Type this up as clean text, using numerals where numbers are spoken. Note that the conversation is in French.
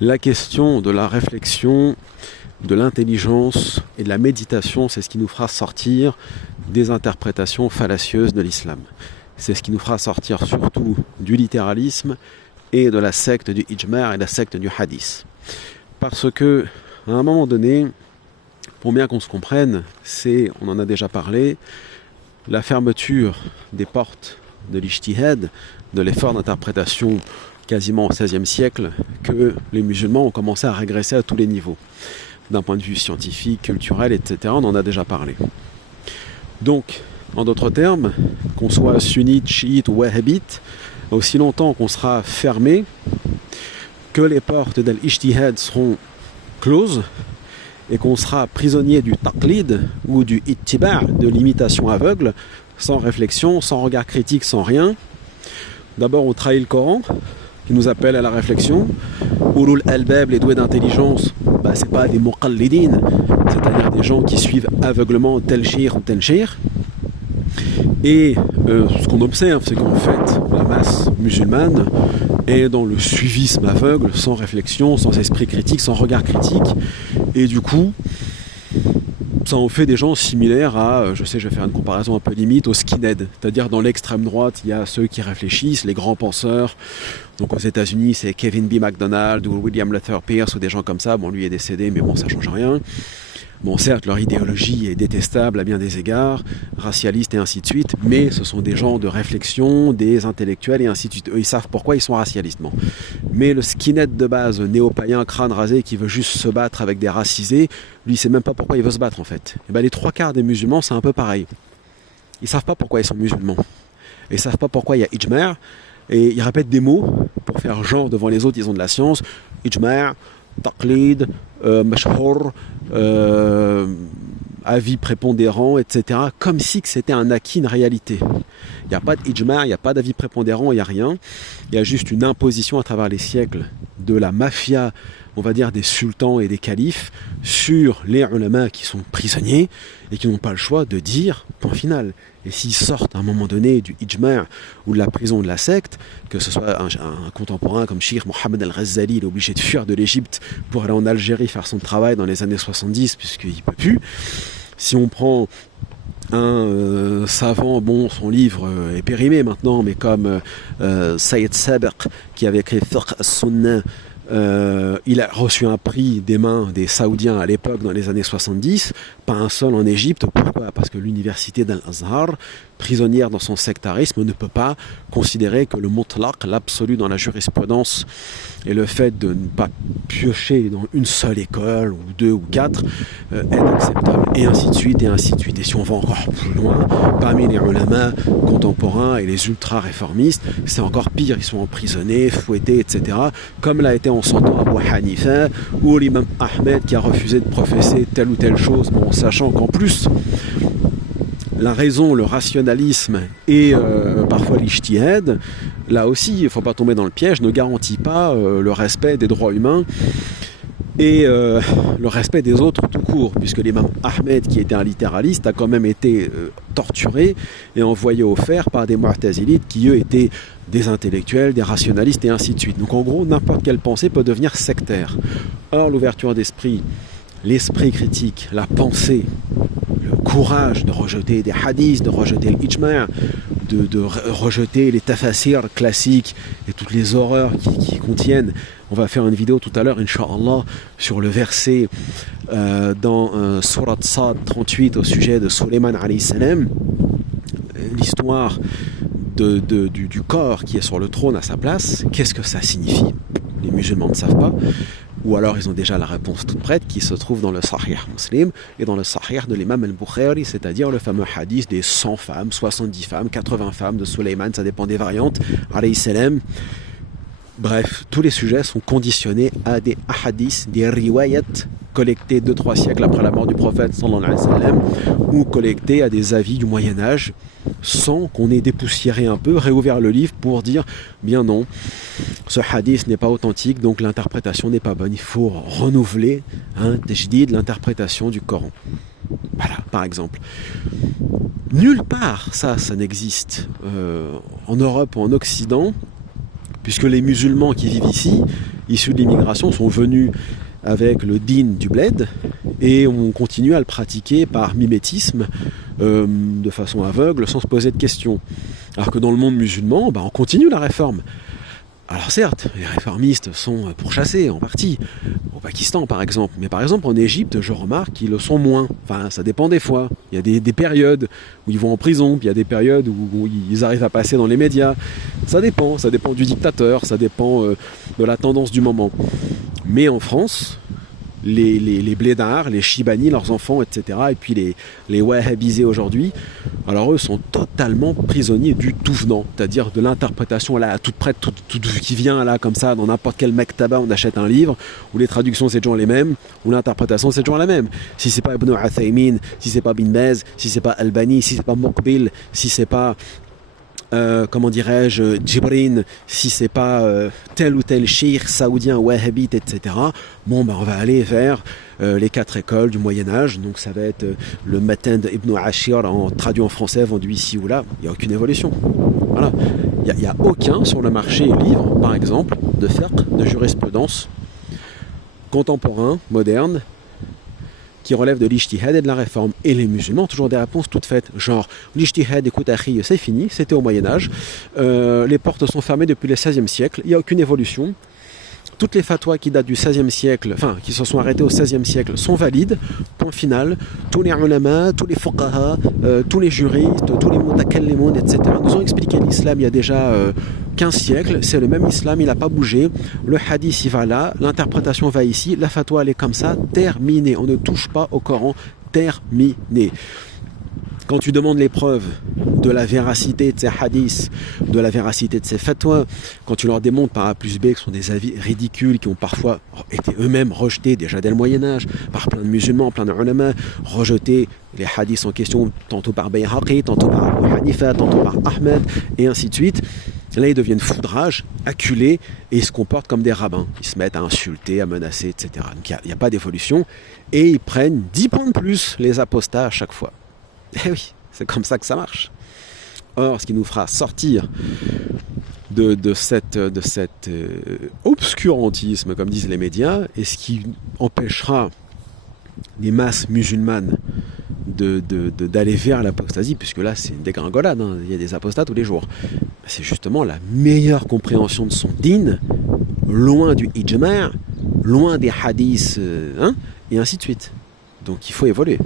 La question de la réflexion, de l'intelligence et de la méditation, c'est ce qui nous fera sortir des interprétations fallacieuses de l'islam. C'est ce qui nous fera sortir surtout du littéralisme et de la secte du ijma' et de la secte du hadith. Parce que, à un moment donné, pour bien qu'on se comprenne, on en a déjà parlé, la fermeture des portes de l'ijtihad, de l'effort d'interprétation quasiment au XVIe siècle, que les musulmans ont commencé à régresser à tous les niveaux. D'un point de vue scientifique, culturel, etc., on en a déjà parlé. Donc, en d'autres termes, qu'on soit sunnite, chiite ou wahhabite, aussi longtemps qu'on sera fermé, que les portes de l'ijtihad seront closes, et qu'on sera prisonnier du taqlid ou du ittiba', de l'imitation aveugle, sans réflexion, sans regard critique, sans rien. D'abord, on trahit le Coran, qui nous appelle à la réflexion. Ulul albab, les doués d'intelligence, c'est pas des muqallidin, c'est-à-dire des gens qui suivent aveuglement tel shir ou tel shir. Et ce qu'on observe, c'est qu'en fait, la masse musulmane est dans le suivisme aveugle, sans réflexion, sans esprit critique, sans regard critique. Et du coup, ça en fait des gens similaires à, je vais faire une comparaison un peu limite, aux skinheads. C'est-à-dire dans l'extrême droite, il y a ceux qui réfléchissent, les grands penseurs. Donc aux États-Unis, c'est Kevin B. MacDonald ou William Luther Pierce ou des gens comme ça. Bon, lui est décédé, mais bon, ça change rien. Bon, certes, leur idéologie est détestable à bien des égards, racialiste et ainsi de suite, mais ce sont des gens de réflexion, des intellectuels et ainsi de suite. Eux, ils savent pourquoi ils sont racialistes. Mais le skinhead de base, néo-païen, crâne rasé, qui veut juste se battre avec des racisés, lui, il sait même pas pourquoi il veut se battre en fait. Et les 3/4 des musulmans, c'est un peu pareil. Ils savent pas pourquoi ils sont musulmans. Et ils savent pas pourquoi il y a ijma', et ils répètent des mots pour faire genre devant les autres, ils ont de la science. Ijma', taqlid, mashhour, avis prépondérant, etc. Comme si c'était un acquis, une réalité. Il n'y a pas d'ijma', il n'y a pas d'avis prépondérant, il n'y a rien. Il y a juste une imposition à travers les siècles de la mafia, on va dire des sultans et des califes, sur les ulama qui sont prisonniers et qui n'ont pas le choix de dire point final. Et s'ils sortent à un moment donné du ijma' ou de la prison de la secte, que ce soit un contemporain comme Cheikh Mohammed al-Ghazali, il est obligé de fuir de l'Égypte pour aller en Algérie faire son travail dans les années 70 puisqu'il ne peut plus. Si on prend un savant, son livre est périmé maintenant, mais comme Sayyid Sabiq qui avait écrit Fiqh as-Sunnah, il a reçu un prix des mains des Saoudiens à l'époque dans les années 70, pas un seul en Égypte. Pourquoi ? Parce que l'université d'Al-Azhar, prisonnière dans son sectarisme, ne peut pas considérer que le mutlaq, l'absolu dans la jurisprudence, et le fait de ne pas piocher dans une seule école, ou 2 ou 4, est acceptable, et ainsi de suite, et ainsi de suite. Et si on va encore plus loin, parmi les ulama contemporains et les ultra-réformistes, c'est encore pire, ils sont emprisonnés, fouettés, etc., comme l'a été en son temps Abu Hanifa, ou l'imam Ahmed qui a refusé de professer telle ou telle chose, sachant qu'en plus, la raison, le rationalisme et parfois l'ijtihad, là aussi, il ne faut pas tomber dans le piège, ne garantit pas le respect des droits humains et le respect des autres tout court, puisque l'imam Ahmed, qui était un littéraliste, a quand même été torturé et envoyé au fer par des mu'tazilites qui, eux, étaient des intellectuels, des rationalistes et ainsi de suite. Donc en gros, n'importe quelle pensée peut devenir sectaire. Or, l'ouverture d'esprit, l'esprit critique, la pensée, le courage de rejeter des hadiths, de rejeter l'ijma', de rejeter les tafasirs classiques et toutes les horreurs qui contiennent. On va faire une vidéo tout à l'heure, Inch'Allah, sur le verset dans Surat Sad 38 au sujet de Sulayman alayhi salam, l'histoire du corps qui est sur le trône à sa place. Qu'est-ce que ça signifie ? Les musulmans ne savent pas. Ou alors ils ont déjà la réponse toute prête qui se trouve dans le Sahih Muslim et dans le Sahih de l'imam al-Bukhari, c'est-à-dire le fameux hadith des 100 femmes, 70 femmes, 80 femmes de Sulayman, ça dépend des variantes, alayhi salam. Bref, tous les sujets sont conditionnés à des hadiths, des riwayat collectés 2-3 siècles après la mort du prophète sallallahu alayhi wa sallam, ou collectés à des avis du Moyen-Âge, sans qu'on ait dépoussiéré un peu, réouvert le livre pour dire bien non, ce hadith n'est pas authentique, donc l'interprétation n'est pas bonne. Il faut renouveler tajdid, l'interprétation du Coran. Voilà, par exemple. Nulle part ça n'existe en Europe ou en Occident. puisque les musulmans qui vivent ici, issus de l'immigration, sont venus avec le din du bled, et on continue à le pratiquer par mimétisme, de façon aveugle, sans se poser de questions. Alors que dans le monde musulman, on continue la réforme. Alors certes, les réformistes sont pourchassés en partie, au Pakistan par exemple, mais par exemple en Égypte, je remarque qu'ils le sont moins. Enfin, ça dépend des fois. Il y a des périodes où ils vont en prison, puis il y a des périodes où ils arrivent à passer dans les médias. Ça dépend du dictateur, ça dépend de la tendance du moment. Mais en France, les blédards, les chibani, leurs enfants, etc., et puis les wahhabisés aujourd'hui, alors eux sont totalement prisonniers du tout venant, c'est-à-dire de l'interprétation là, toute prête, tout qui vient là comme ça, dans n'importe quel mektaba, on achète un livre, où les traductions c'est toujours les mêmes, où l'interprétation c'est toujours la même. Si c'est pas Ibn Uthaymin, si c'est pas Bin Baz, si c'est pas Albani, si c'est pas Muqbil, si c'est pas comment dirais-je, Djibrin, si c'est pas tel ou tel cheikh saoudien, wahhabite, etc., on va aller vers les 4 écoles du Moyen-Âge, donc ça va être le Matin d'Ibn Ashir, traduit en français, vendu ici ou là, il n'y a aucune évolution. Voilà. Il n'y a aucun sur le marché livre, par exemple, de fiqh, de jurisprudence contemporain, moderne, qui relève de l'ijtihad et de la réforme. Et les musulmans ont toujours des réponses toutes faites, genre l'ijtihad, écoute akhi, c'est fini, c'était au Moyen-Âge, les portes sont fermées depuis le XVIe siècle, il n'y a aucune évolution. Toutes les fatwas qui datent du XVIe siècle, enfin qui se sont arrêtées au XVIe siècle, sont valides, point final. Tous les ulama, tous les fuqaha, tous les juristes, tous les mutakallimun, etc. nous ont expliqué l'islam il y a déjà 15 siècles, c'est le même islam, il n'a pas bougé, le hadith il va là, l'interprétation va ici, la fatwa elle est comme ça, terminée, on ne touche pas au Coran, terminé. Quand tu demandes les preuves de la véracité de ces hadiths, de la véracité de ces fatwas, quand tu leur démontres par A plus B que ce sont des avis ridicules qui ont parfois été eux-mêmes rejetés déjà dès le Moyen-Âge par plein de musulmans, plein de ulama, rejetés les hadiths en question tantôt par Bayhaqi, tantôt par Abu Hanifa, tantôt par Ahmed, et ainsi de suite. Là, ils deviennent foudrages, acculés, et ils se comportent comme des rabbins. Ils se mettent à insulter, à menacer, etc. Donc il n'y a pas d'évolution, et ils prennent 10 points de plus, les apostats, à chaque fois. Eh oui, c'est comme ça que ça marche. Or, ce qui nous fera sortir de cet obscurantisme, comme disent les médias, et ce qui empêchera les masses musulmanes d'aller vers l'apostasie, puisque là c'est une dégringolade, hein, il y a des apostats tous les jours, c'est justement la meilleure compréhension de son din, loin du ijma', loin des hadiths, et ainsi de suite. Donc il faut évoluer.